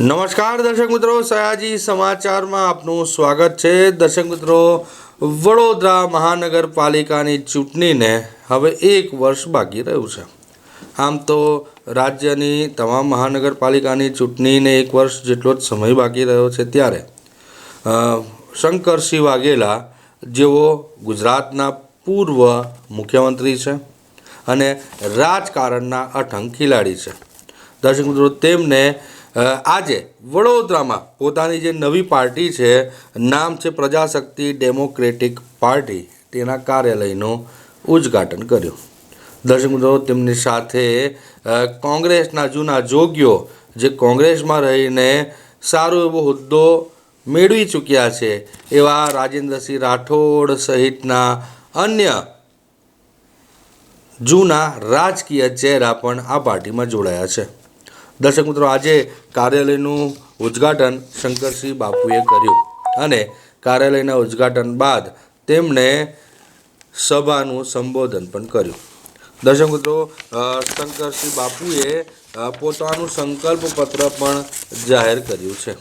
નમસ્કાર દર્શક મિત્રો, સયાજી સમાચારમાં આપનું સ્વાગત છે. દર્શક મિત્રો, વડોદરા મહાનગરપાલિકાની ચૂંટણીને હવે એક વર્ષ બાકી રહ્યું છે. આમ તો રાજ્યની તમામ મહાનગરપાલિકાની ચૂંટણીને એક વર્ષ જેટલો જ સમય બાકી રહ્યો છે ત્યારે. શંકરસિંહ વાઘેલા જેઓ ગુજરાતના પૂર્વ મુખ્યમંત્રી છે અને રાજકારણના અઠંગ ખેલાડી છે. દર્શક મિત્રો, તેમને આજે વડોદરામાં પોતાની જે નવી પાર્ટી છે, નામ છે પ્રજાશક્તિ ડેમોક્રેટિક પાર્ટી, તેના કાર્યાલયનું ઉદ્ઘાટન કર્યું. દર્શક મિત્રો, તેમની સાથે કોંગ્રેસના જૂના જોગીઓ, જે કોંગ્રેસમાં રહીને સારો એવો હોદ્દો મેળવી ચૂક્યા છે, એવા રાજેન્દ્રસિંહ રાઠોડ સહિતના અન્ય જૂના રાજકીય ચહેરા પણ આ પાર્ટીમાં જોડાયા છે. દર્શક મિત્રો, આજે કાર્યાલયનું ઉદ્ઘાટન શંકરસિંહ બાપુએ કર્યું અને કાર્યાલયના ઉદ્ઘાટન બાદ તેમણે સભાનું સંબોધન પણ કર્યું. દર્શક મિત્રો શંકરસિંહ બાપુએ પોતાનું સંકલ્પ પત્ર પણ જાહેર કર્યું છે,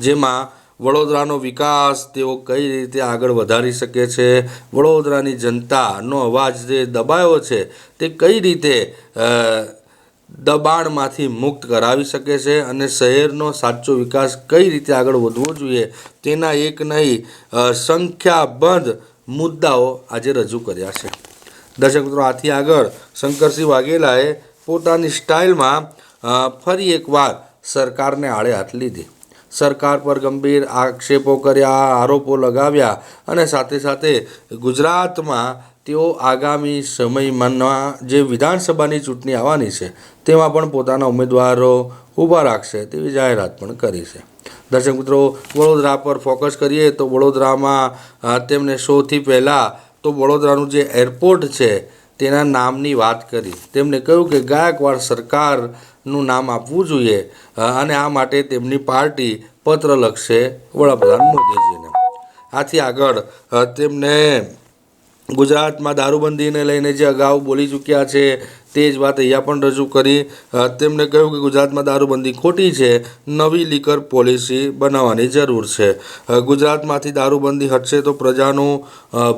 જેમાં વડોદરાનો વિકાસ તેઓ કઈ રીતે આગળ વધારી શકે છે, વડોદરાની જનતાનો અવાજ જે દબાયો છે, તે કઈ રીતે દબાણમાંથી મુક્ત કરાવી શકે છે અને શહેરનો સાચો વિકાસ કઈ રીતે આગળ વધવો જોઈએ તેના એક નહીં સંખ્યાબંધ મુદ્દાઓ આજે રજૂ કર્યા છે. દર્શક મિત્રો, આથી આગળ શંકરસિંહ વાઘેલાએ પોતાની સ્ટાઇલમાં ફરી એકવાર સરકારને આડે હાથ લીધી. સરકાર પર ગંભીર આક્ષેપો કર્યા, આરોપો લગાવ્યા અને સાથે સાથે ગુજરાતમાં તેઓ આગામી સમયમાં જે વિધાનસભાની ચૂંટણી આવવાની છે, તેમાં પણ પોતાના ઉમેદવારો ઊભા રાખશે તેવી જાહેરાત પણ કરી છે. દર્શક મિત્રો, વડોદરા પર ફોકસ કરીએ તો વડોદરામાં તેમને સૌથી પહેલાં તો વડોદરાનું જે એરપોર્ટ છે, તેના નામની વાત કરી. તેમણે કહ્યું કે ગાયકવાડ સરકારનું નામ આપવું જોઈએ અને આ માટે તેમની પાર્ટી પત્ર લખશે વડાપ્રધાન મોદીજીને. આથી આગળ તેમને ગુજરાતમાં દારૂબંધીને લઈને જે અગાઉ બોલી ચૂક્યા છે, તે જ વાત અહીંયા પણ રજૂ કરી. તેમણે કહ્યું કે ગુજરાતમાં દારૂબંધી ખોટી છે, નવી લીકર પોલિસી બનાવવાની જરૂર છે. ગુજરાતમાંથી દારૂબંધી હટશે તો પ્રજાનું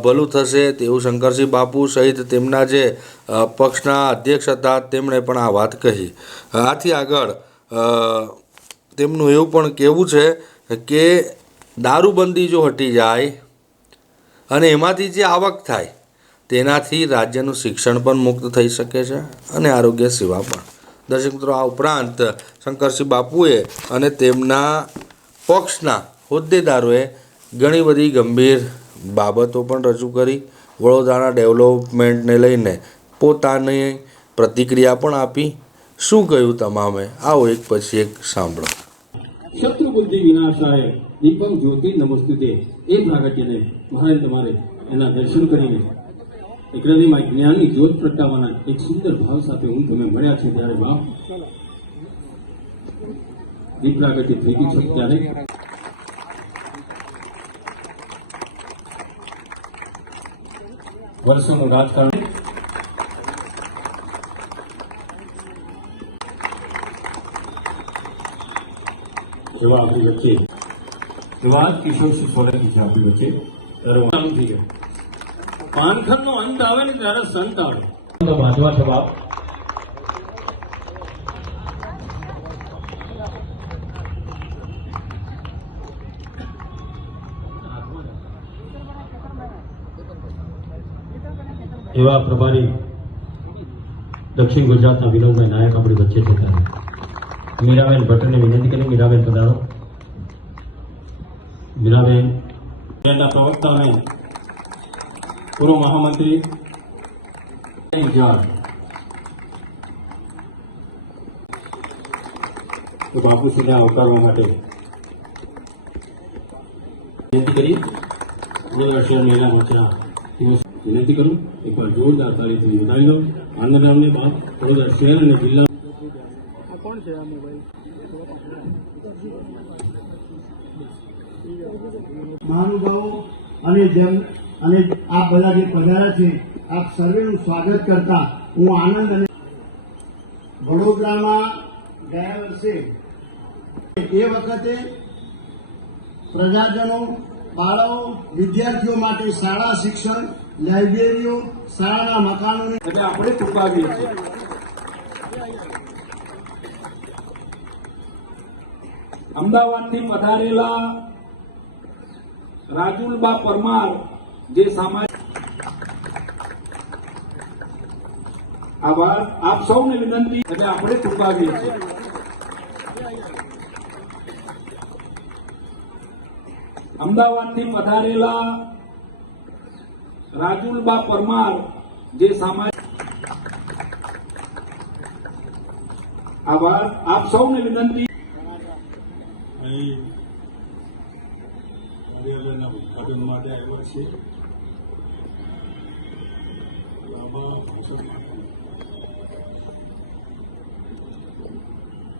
ભલું થશે તેવું શંકરસિંહ બાપુ સહિત તેમના જે પક્ષના અધ્યક્ષ હતા તેમણે પણ આ વાત કહી. આથી આગળ તેમનું એવું પણ કહેવું છે કે દારૂબંધી જો હટી જાય અને એમાંથી જે આવક થાય, તેનાથી રાજ્યનું શિક્ષણ પણ મુક્ત થઈ શકે છે અને આરોગ્ય સેવા પણ. દર્શક મિત્રો, આ ઉપરાંત શંકરસિંહ બાપુએ અને તેમના પક્ષના હોદ્દેદારોએ ઘણી બધી ગંભીર બાબતો પણ રજૂ કરી. વડોદરાના ડેવલપમેન્ટને લઈને પોતાની પ્રતિક્રિયા પણ આપી. શું કહ્યું તમામે? આવો એક પછી એક સાંભળો. શત્રુબુદ્ધિ વિનાશાય દીપમ જ્યોતિ નમસ્તુતે એ પ્રાગટ્યને મહારાજ તમારે એના દર્શન કરીને એક હૃદયમાં જ્ઞાનની જ્યોત પ્રગટાવવાના એક સુંદર ભાવ સાથે હું તમે મળ્યા છે ત્યારે બાપ. દીપ પ્રાગટ્ય થઈ ગયું છે ત્યારે? વર્ષોનું રાજકારણ. જવા આપણી વચ્ચે એવા કિશોરસિંહ સોલંકી છે વચ્ચે. ત્યારે હું થઈ ગયો પાનખરનો અંત આવે ને ત્યારે સંત આવે બાંધવા છે બાપ. એવા પ્રભારી દક્ષિણ ગુજરાતના વિનોદભાઈ નાયક આપણી વચ્ચે છે ત્યારે. મીરાબેન ભટ્ટને વિનંતી કરી મીરાબેન પધારો. મીરાબેન એના પ્રવક્તા અને પૂર્વ મહામંત્રી બાપુશ્રીને આવકારવા માટે વિનંતી કરી. શહેર મહિલા મોરચા દિવસ વિનંતી કરું. એકવાર જોરદાર તારીખથી વધારી લો આનંદરામને બાદ વડોદરા શહેર અને જિલ્લા મહાનુભાવો અને જેમ અને આપ બધા જે પધાર્યા છે, આપ સર્વેનું સ્વાગત કરતા હું આનંદ અને વડોદરામાં ગયા વર્ષે એ વખતે પ્રજાજનો બાળકો વિદ્યાર્થીઓ માટે શાળા શિક્ષણ, લાઇબ્રેરીઓ, શાળાના મકાનોને આપણે ચૂકવીએ છીએ. અમદાવાદથી પધારેલા રાજુલબા પરમાર જે સામાજિક આભાર આપ સૌને વિનંતી અને આપણે ચૂકવીએ છીએ. અમદાવાદથી પધારેલા રાજુલબા પરમાર જે સામાજિક આભાર આપ સૌને વિનંતી કાર્યાલયના ઉદઘાટન માટે આવ્યો છે લાંબા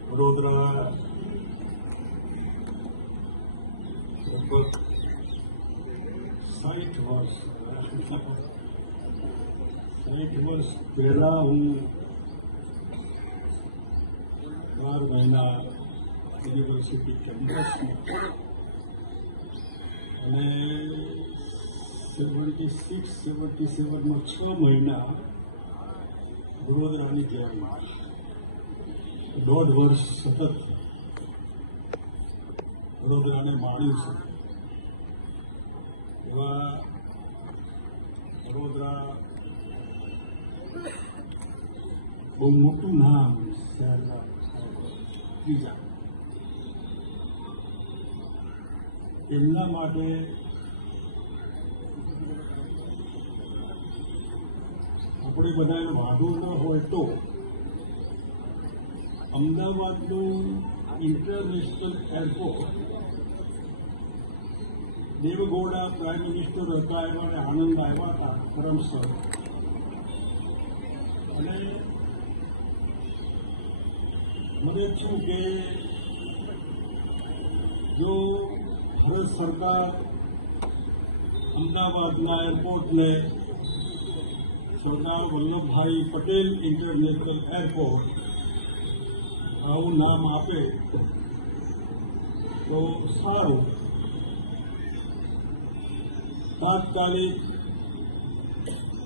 વડોદરા લગભગ સાઠ વર્ષ સાઠ વર્ષ પહેલા હું બાર મહિના યુનિવર્સિટી કેમ્પસમાં અને સેવન્ટી સિક્સ સેવન્ટી સેવનમાં છ મહિના વડોદરાની જેલમાં દોઢ વર્ષ સતત વડોદરાને માણ્યું છે. એવા વડોદરા બહુ મોટું નામ ત્રીજા. એમના માટે આપણે બધાને વાંધો ન હોય તો અમદાવાદનું international airport Devegowda prime minister હતા એ માટે આનંદ આવ્યા હતા કરમસર અને મને છું કે, જો ભારત સરકાર અમદાવાદના એરપોર્ટને સરદાર વલ્લભભાઈ પટેલ ઇન્ટરનેશનલ એરપોર્ટ આવું નામ આપે તો સારું. તાત્કાલિક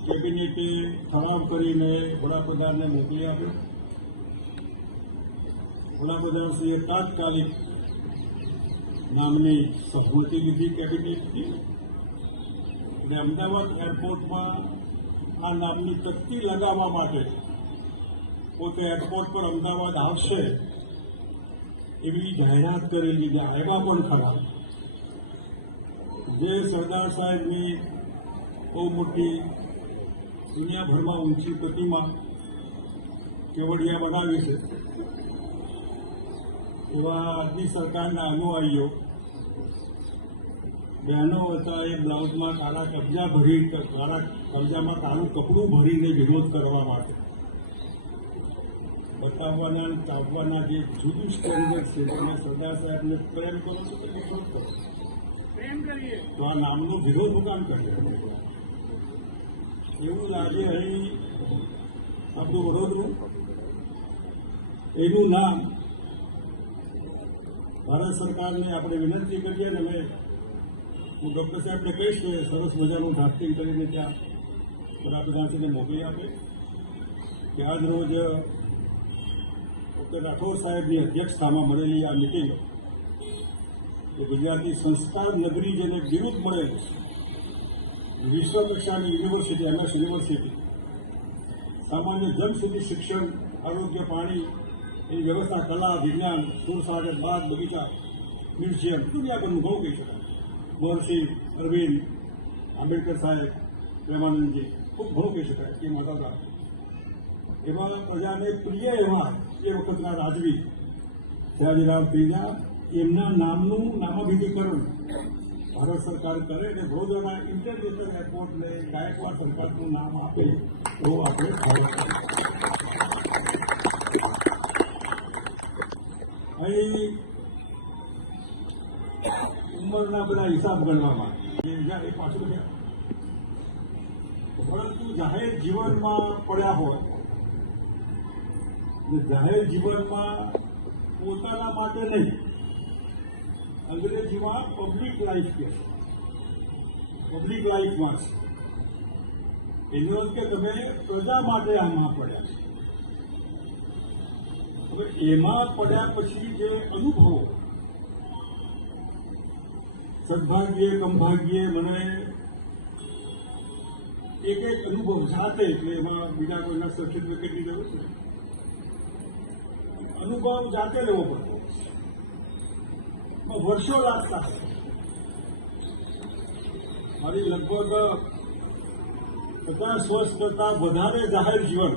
કેબિનેટે ઠરાવ કરીને વડાપ્રધાનને મોકલી આપ્યો વડાપ્રધાનશ્રીએ તાત્કાલિક નામની સહમતિ લીધી કેબિનેટની અને અમદાવાદ એરપોર્ટમાં આ નામની તકતી લગાવવા માટે પોતે એરપોર્ટ પર અમદાવાદ આવશે એવી જાહેરાત કરેલી જે આવ્યા પણ ખરા. જે સરદાર સાહેબની બહુ મોટી દુનિયાભરમાં ઊંચી પ્રતિમા કેવડિયા બનાવી છે. એવા આજની સરકારના અનુયાયીઓ બહેનો હતા એ બ્લાઉઝમાં કાળા કબજા ભરી કાળા કબજામાં કાળું કપડું ભરીને વિરોધ કરવા માટે. બતાવવાના કાપવાના જે જુદું સ્ટેન્ડર્ડ છે તમે સરદાર સાહેબને પ્રેમ કરો છો કે વિરોધ કરો તો આ નામનો વિરોધ કામ કર્યો એવું લાગે અહીં આપણું વડોદરું. એનું નામ ભારત સરકારને આપણે વિનંતી કરીએ ને અમે હું ડૉક્ટર સાહેબને કહીશ કે સરસ મજાનું ડ્રાફ્ટિંગ કરીને ત્યાં વડાપ્રધાનશ્રીને મોકલી આપે. કે આજ રોજ ડૉક્ટર રાઠોડ સાહેબની અધ્યક્ષતામાં મળેલી આ મિટિંગ કે ગુજરાતની સંસ્કાર નગરી જેને બિરુદ મળે વિશ્વ કક્ષાની યુનિવર્સિટી, એમએસ યુનિવર્સિટી, સામાન્ય જનસુધી શિક્ષણ, આરોગ્ય, પાણી એની વ્યવસ્થા કલા, વિજ્ઞાન, સુરસાગર, બાગ, બગીચા, મ્યુઝિયમ દુનિયાભરનું અનુભવ કહી શકાય મહર્ષિ અરવિંદ, આંબેડકર સાહેબ, પ્રેમાનંદજી, ખૂબ ઘણું કહી શકાય એ માતા હતા એવા પ્રજાને પ્રિય એવા એ વખતના રાજવી સયાજીરામ ત્રીજા એમના નામનું નામાભિધિકરણ ભારત સરકાર કરે અને વડોદરાના ઇન્ટરનેશનલ એરપોર્ટને ગાયકવાડ સરકારનું નામ આપે, તો આપણે સ્વાગત કરીએ. અહીં ઉંમરના બધા હિસાબ ગણવામાં. ગયા પરંતુ જાહેર જીવનમાં પડ્યા હોય. જાહેર જીવનમાં પોતાના માટે નહીં. અંગ્રેજીમાં પબ્લિક લાઈફ કે પબ્લિક લાઈફમાં એનો કે તમે પ્રજા માટે આમાં પડ્યા છે. હવે એમાં પડ્યા પછી જે અનુભવો, સદભાગ્યે કંભાગ્યે મને એક એક અનુભવ સાથે, એટલે એમાં બીજા કોઈના સર્ટિફિકેટની જરૂર છે? અનુભવ જાતે લેવો પડતો વર્ષો લાગતા મારી લગભગ પચાસ વર્ષ કરતા વધારે જાહેર જીવન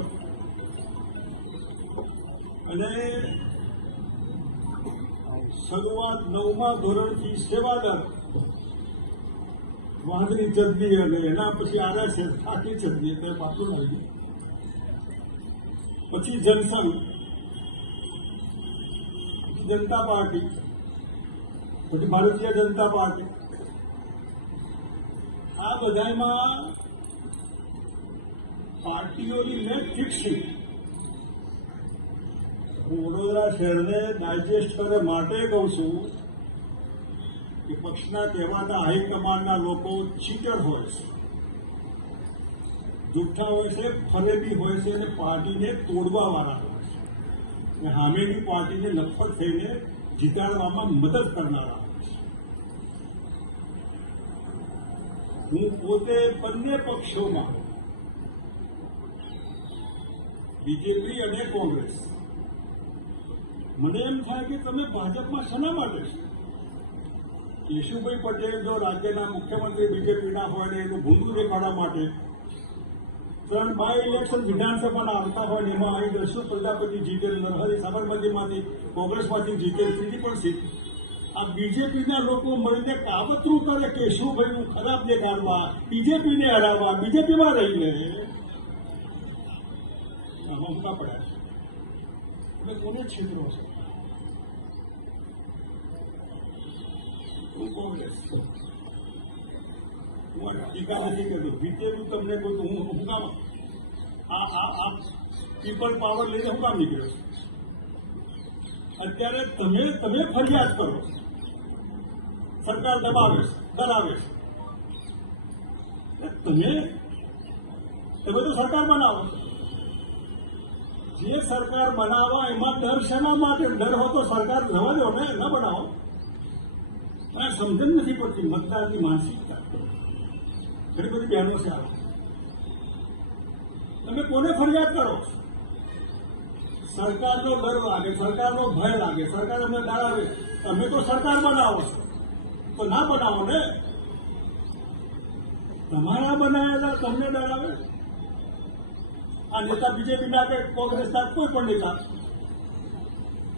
અને શરૂઆત નવમા ધોરણથી સેવાદાર વાંદરી ચંદી અને એના પછી આરા છે થાકી ચંદી એટલે પાછું લાગી પછી જનસંઘ જનતા પાર્ટી, પછી ભારતીય જનતા પાર્ટી. આ બધામાં પાર્ટીઓની મેં ફિક્સિંગ હું વડોદરા શહેરને ડાયજેસ્ટ કરે માટે કહું છું કે પક્ષના કહેવાતા હાઈકમાન્ડના લોકો ચીટર હોય છે. જુઠ્ઠા હોય છે, ફરેબી હોય છે અને પાર્ટીને તોડવા વાળા હોય છે. અને હામેની પાર્ટીને નફરત થઈને જીતાડવામાં મદદ કરનારા હોય છે. હું પોતે બંને પક્ષોમાં, બીજેપી અને કોંગ્રેસ મને એમ થાય કે તમે ભાજપમાં શેના માટે છો? કેશુભાઈ પટેલ જો રાજ્યના મુખ્યમંત્રી બીજેપીના હોય ને એનું ભૂંડું દેખાડવા માટે. ત્રણ બાય ઇલેક્શન વિધાનસભાના આવતા હોય એમાં અહીં દર્શુ પ્રજાપતિ જીતેલ, નરહરી સાબરમતીમાંથી, કોંગ્રેસમાંથી જીતેલ સીધી પણ સીટ. આ બીજેપીના લોકો મળીને કાવતરું કરે કેશુભાઈનું ખરાબ દેખાડવા, બીજેપીને હરાવવા, બીજેપીમાં રહીને. પડ્યા એટલે કોને છેતરો છે હું કોંગ્રેસ હું આ ટીકા નથી કરતો બીજેપી તમને કહું તો હું હું કામ આ આ આ પીપલ પાવર લઈને હું કામ નીકળ્યો છું અત્યારે તમે તમે ફરિયાદ કરો સરકાર દબાવે છે ડરાવે છે તમે તમે તો સરકાર બનાવો જે સરકાર બનાવવા એમાં ડર શેના માટે? ડર હો તો સરકાર રહેવા ને, ન બનાવો. આ સમજણ નથી પડતી, મતદારની માનસિકતા. ઘણી બધી બહેનો છે આ. તમે કોને ફરિયાદ કરો? સરકારનો ડર લાગે, સરકારનો ભય લાગે, સરકાર અમને ડરાવે. તમે તો સરકાર બનાવો છો. તો ના બનાવો ને? તમારા બનાવેલા તમને ડરાવે? આ નેતા બીજેપીના કે કોંગ્રેસના કોઈ પણ નેતા.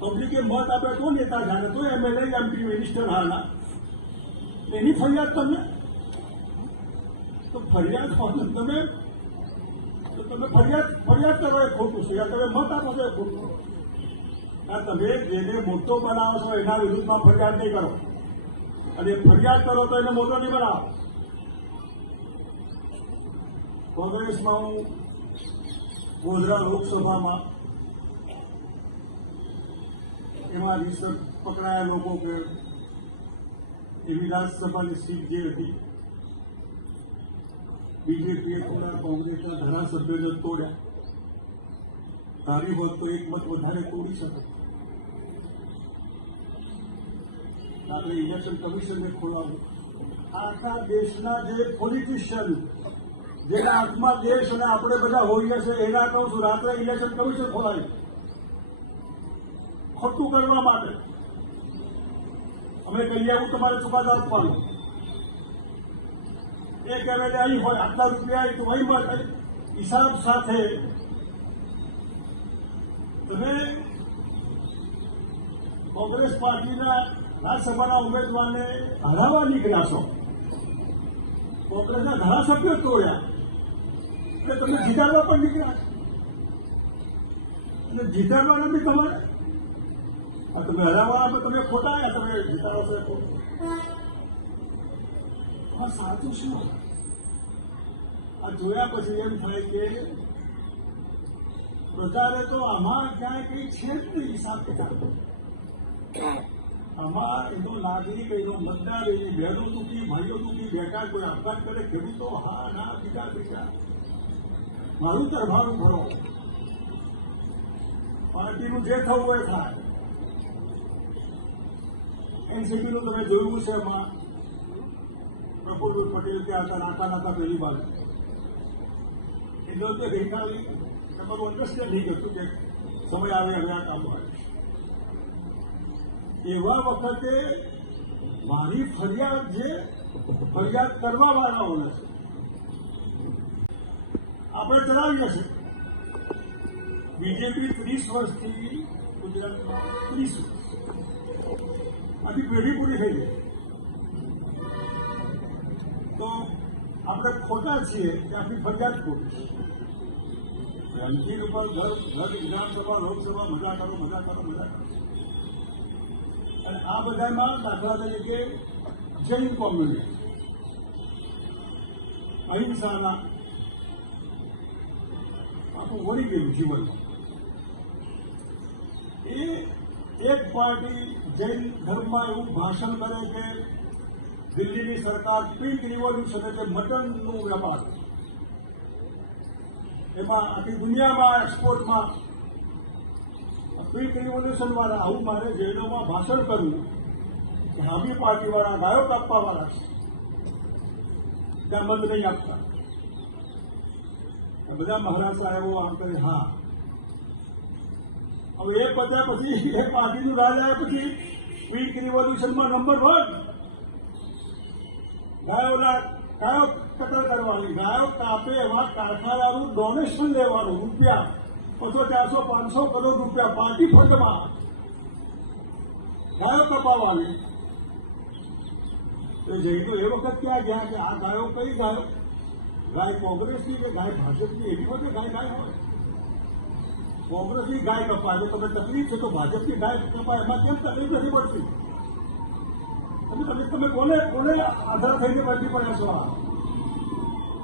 પબ્લિકે મત આપે તો નેતા જાણે તો એમએલએ એમપી મિનિસ્ટર હાલા એની ફરિયાદ તમને? તો ફરિયાદ તમે તો તમે ફરિયાદ ફરિયાદ કરો એ ખોટું છે, યા તમે મત આપો છો એ ખોટું. આ તમે જેને મોટો બનાવો છો એના વિરુદ્ધમાં ફરિયાદ નહીં કરો. અને ફરિયાદ કરો તો એને મોટો નહીં બનાવો. કોંગ્રેસમાં હું ગોધરા લોકસભામાં એમાં રિસર્ચ પકડાયા લોકો કે એવી રાજ્યસભાની સીટ જે હતી, બીજેપીએ થોડા કોંગ્રેસના ધારાસભ્યોને તોડ્યા. તારી હોત તો એક મત વધારે તોડી શકે. આપણે ઇલેક્શન કમિશનને ખોલવાનું. આખા દેશના જે પોલિટિશિયન જેના હાથમાં દેશ અને આપણે બધા હોઈએ છે એના કહું છું, રાત્રે ઇલેક્શન કમિશન ખોલાવી ખોટું કરવા માટે. અમે કહીએ આવું તમારે ચુકાદો આપવાનો. એક એમએલએ અહીં હોય, આટલા રૂપિયા તો અહીં માટે હિસાબ સાથે તમે કોંગ્રેસ પાર્ટીના રાજ્યસભાના ઉમેદવારને હરાવવા નીકળ્યા છો. કોંગ્રેસના ધારાસભ્યો તોડ્યા એટલે તમે જીતાડવા પણ નીકળ્યા અને જીતાડવાના બી તમારે? આ તમે હરાવવા તો તમે ખોટા આવ્યા, તમે જીતાડો છો આ સાચું શું? આ જોયા પછી એમ થાય કે પ્રજાને તો આમાં ક્યાંય કઈ છે જ નહીં, હિસાબ કિતાબ. આમાં એનો નાગરિક એનો મતદાર એની બહેનો દુઃખી, ભાઈઓ દુઃખી બેઠા કોઈ આપઘાત કરે, ખેડૂતો, હા, ના, બીજા બીજા મારું તરફારું ભરો. પાર્ટીનું જે થવું હોય થાય. એનસીપીનું તમે જોયું છે એમાં. પ્રફુલભાઈ પટેલ હતા, નાતા નાતા પહેલી વાર. એટલે તે ગઈકાલે તમારું અન્ડરસ્ટેન્ડિંગ હતું કે સમય આવે, હવે આ કામ આવે. એવા વખતે મારી ફરિયાદ જે ફરિયાદ કરવા વાળાઓને છે આપણે ચલાવીએ છીએ. બીજેપી ત્રીસ વર્ષથી ગુજરાતમાં ત્રીસ વર્ષ. આથી પેઢી પૂરી થઈ ગઈ. તો આપણે ખોટા છીએ કે આપણી ફરિયાદ ખોટી છે? રણજીત ઉપર ઘર ઘર વિધાનસભા, લોકસભા, મજા કરો મજા કરો મજા કરો. અને આ બધામાં દાખલા તરીકે જૈન કોમ્યુનિટી અહિંસાના આખું વળી ગયું જીવન. એ એક પાર્ટી જૈન ધર્મમાં એવું ભાષણ કરે કે દિલ્હીની સરકાર પિંક રિવોલ્યુશન એટલે મટનનું વેપાર. એમાં આખી દુનિયામાં એક્સપોર્ટમાં પિંક રિવોલ્યુશન વાળા આવું મારે જૈનોમાં ભાષણ કર્યું કે હામી પાર્ટી વાળા ગાયો કાપવા વાળા છે. ત્યાં બંધ નહીં આપતા. બધા મહારાજ સાહેબો આમ કરે, હા. હવે એ બધા પછી એ પાર્ટીનું રાજ આવ્યા પછી ક્વિક રિવોલ્યુશનમાં નંબર વન ગાયોના ગાયો કતલ કરવાની, ગાયો કાપે એવા કારખાનાનું ડોનેશન લેવાનું, રૂપિયા બસો ચારસો, પાંચસો કરોડ રૂપિયા પાર્ટી ફંડમાં. ગાયો કપાવવાની. તો જૈનો એ વખત ક્યાં ગયા કે આ ગાયો કઈ ગાયો? ગાય કોંગ્રેસની કે ગાય ભાજપની, એવી હોય કે ગાય ગાય હોય? કોંગ્રેસની ગાય કપાય તો તમે તકલીફ છે તો ભાજપની ગાય કપાય એમાં કેમ તકલીફ નથી પડતી? તમે તમે કોને કોને આધાર થઈને બદલી પડ્યા છો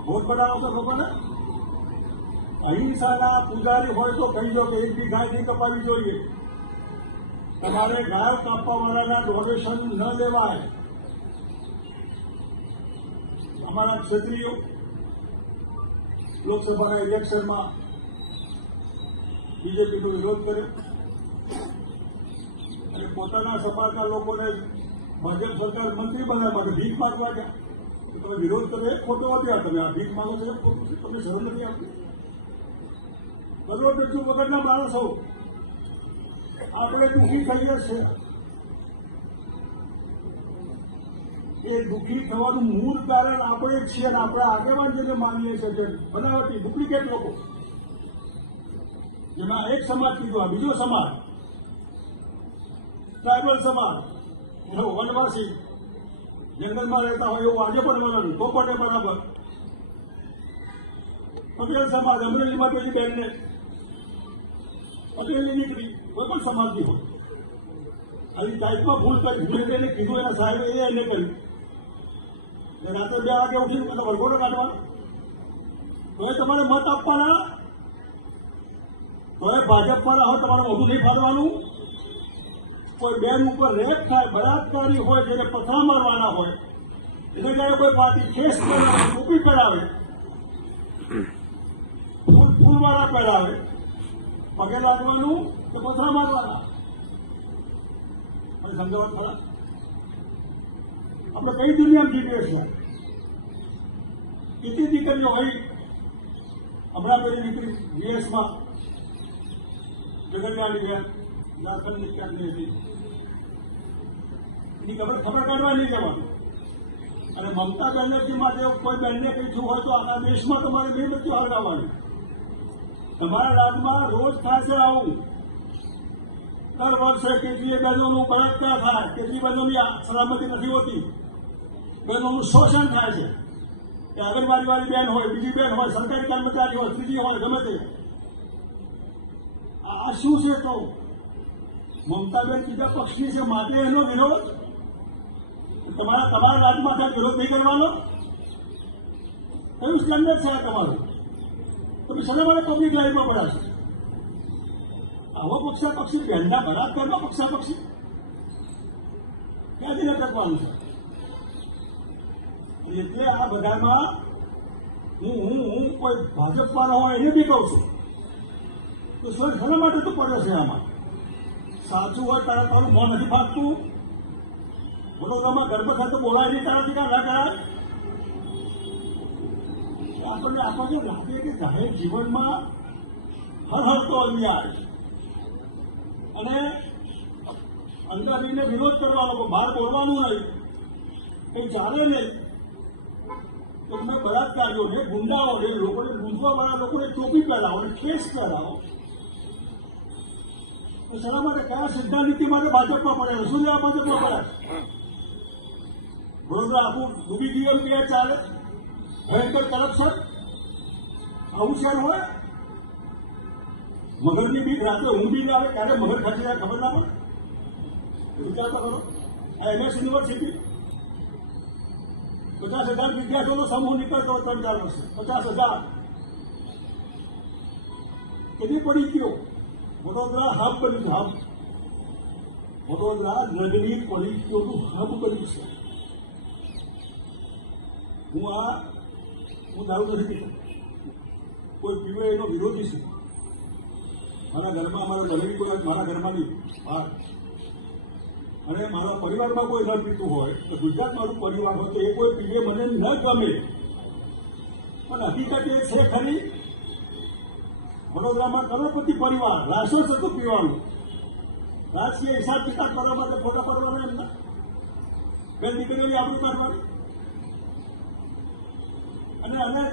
ભોજ બનાવો છો લોકોને? અહિંસાના પૂજારી હોય તો કહી દો કે એક બી ગાય નહીં કપાવી જોઈએ. તમારે ગાય કાપવા વાળાના ડોનેશન ન લેવાય. અમારા ક્ષત્રિયો લોકસભાના ઇલેક્શનમાં બીજેપીનો વિરોધ કર્યો. અને પોતાના સમાજના લોકોને ભાજપ સરકાર મંત્રી બનાવવા માટે ભીખ માંગવા ગયા. તમે વિરોધ કરો એ ખોટો નથી તમે આ ભીખ માંગો છો એ ખોટું છે તમને શરમ નથી આવતી? બીજું વગરના માણસો આપણે દુઃખી થઈએ છીએ. એ દુઃખી થવાનું મૂળ કારણ આપણે જ છીએ અને આપણે આગેવાન જેને માનીએ છીએ જે બનાવટી, ડુપ્લિકેટ લોકો. જેમાં એક સમાજ કીધો બીજો સમાજ. ટ્રાઇબલ સમાજ. એનો વનવાસી. જંગલમાં રહેતા હોય એવું આજે પણ વલણ પોપટે બરાબર. પટેલ સમાજ, અમરેલીમાં પેલી બેનને. પટેલની દીકરી, કોઈ પણ સમાજની હોય. આવી ટાઈપમાં ભૂલ કરી મેં એને કીધું, એના સાહેબે એને કર્યું. ને રાત્રે બે વાગે ઉઠીને મને વરઘોડો કાઢવાનો. તો એ તમારે મત આપવાના. તો એ ભાજપ પર હોય તમારે મોઢું નહીં ફાડવાનું. કોઈ બેન ઉપર રેપ થાય, બળાત્કારી હોય, જેને પથરા મારવાના હોય, એને જ્યારે કોઈ પાર્ટી ખેસ કરાવે ટોપી પહેરાવે, ફૂલ ફૂલવાળા પહેરાવે, પગે લાગવાનું કે પથરા મારવાના? મને સમજાવટ ખરા? આપણે કઈ દુનિયામાં જીવીએ છીએ? કેટલી દીકરીઓ હોય, હમણાં પેલી દીકરી જીએસમાં જગન્યાની ગયા ઝારખંડની ક્યાંકની હતી. એની ખબર ખબર કાઢવા નહીં જવાનું. અને મમતા બેનર્જી માટે કોઈ બેનને કંઈ હોય તો આખા દેશમાં તમારે મીણબત્તીઓ હળગાવવાની. તમારા રાજમાં રોજ છે આવું. દર વર્ષે કેટલી બહેનોનું બળાત્કાર થાય કેટલી બહેનોની સલામતી નથી હોતી. બહેનોનું શોષણ થાય છે. કે આંગણવાડી વાળી બેન હોય, બીજી બેન હોય, સરકારી કર્મચારી હોય, ત્રીજી હોય, ગમે તે. આ શું છે તો? મમતાબેન બીજા પક્ષની છે માટે એનો વિરોધ? તમારા તમારા રાજમાં સાહેબ વિરોધ નહીં કરવાનો? કયું સ્ટેન્ડર્ડ છે આ તમારું? તમે સદા મારે પબ્લિક લાઈફમાં છે? આવો પક્ષા પક્ષી બહેનના બળાત્કારમાં પક્ષા પક્ષી ક્યાંથી લટકવાનું છે? એટલે આ બધામાં હું હું હું કોઈ ભાજપમાં હોય એને બી કહું છું. તો સર શેના માટે તું પડ્યો છે આમાં? સાચું હોય તારા તારું મોં નથી ફાટતું? વડોદરામાં ગર્ભ સાથે બોલાય નહીં તારાથી કાં ના કરાય? આપણને આપણને લાગે કે જાહેર જીવનમાં હર હર તો અન્યાય અને અંદર રહીને વિરોધ કરવાનો લોકો બહાર બોલવાનું નહીં. કંઈ ચાલે નહીં. તો તમે બળાત્કારીઓને ગુંડાઓને લોકોને લૂંટવા વાળા લોકોને ટોપી પહેરાવો અને કેસ પહેરાવો. તો શા માટે? કયા સિદ્ધાંત માટે ભાજપમાં પડે શું લેવા ભાજપમાં પડે? વડોદરા આખું ડૂબી ગયું કે ચાલે. ભયંકર કરપ્શન આવું છે હોય? મગરની બીક રાત્રે ઊંઘ ના આવે, ક્યારે મગર જાય ખબર ના પડે? વિચાર તો કરો. આ એમએસ યુનિવર્સિટી પચાસ હજાર વિદ્યાર્થીઓનો સમૂહ નીકળતો ત્રણ ચાર વર્ષે પચાસ હજાર. કેટલી પડી ગયો? વડોદરા હબ બન્યું હબ વડોદરા નગરી પરિસ્થિતિઓનું હબ બન્યું છે. હું આ, હું દારૂ નથી પીતો. કોઈ પીવે એનો વિરોધી છું. મારા ઘરમાં, મારા બનેલી કોઈ, મારા ઘરમાં નહીં. બહાર અને મારા પરિવારમાં કોઈ ન પીતું હોય, તો ગુજરાત મારું પરિવાર હોય, તો એ કોઈ પીવે મને ન ગમે. પણ હકીકત એ છે ખરી, વડોદરામાં કરોડપતિ પરિવાર લાયસન્સ હતું પીવાનું. રાજકીય હિસાબ કિતાબ કરવા માટે ફોટા પડવાના એમના બે દીકરીઓની આબરૂ કાઢવાની અને અને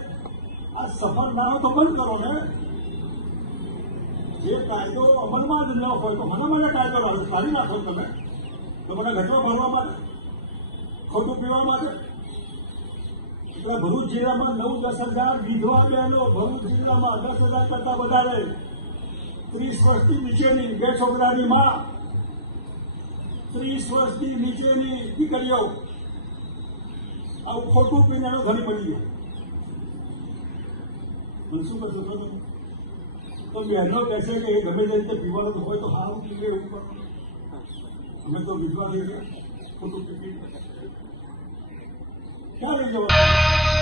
આ સફળ ના તો બંધ કરો ને. જે કાયદો અમલમાં જ ન હોય તો મને મને કાયદો લાવો કાઢી નાખો તમે. તો મને ઘટવા ભરવા માટે, ખોટું પીવા માટે. એટલે ભરૂચ જિલ્લામાં નવ દસ હજાર વિધવા બહેનો, ભરૂચ જિલ્લામાં દસ હજાર કરતા વધારે. ત્રીસ વર્ષથી નીચેની બે છોકરાની માં ત્રીસ વર્ષથી નીચેની દીકરીઓ. આવું ખોટું પીને એનો ઘરે પડી ગયો. શું ખબર? તો બહેનો કહેશે કે એ ગમે તે રીતે પીવાનું હોય તો સારું પીવે એવું અમે તો વિધવા ખોટું પીવી ક્યાં લઈ જવાનું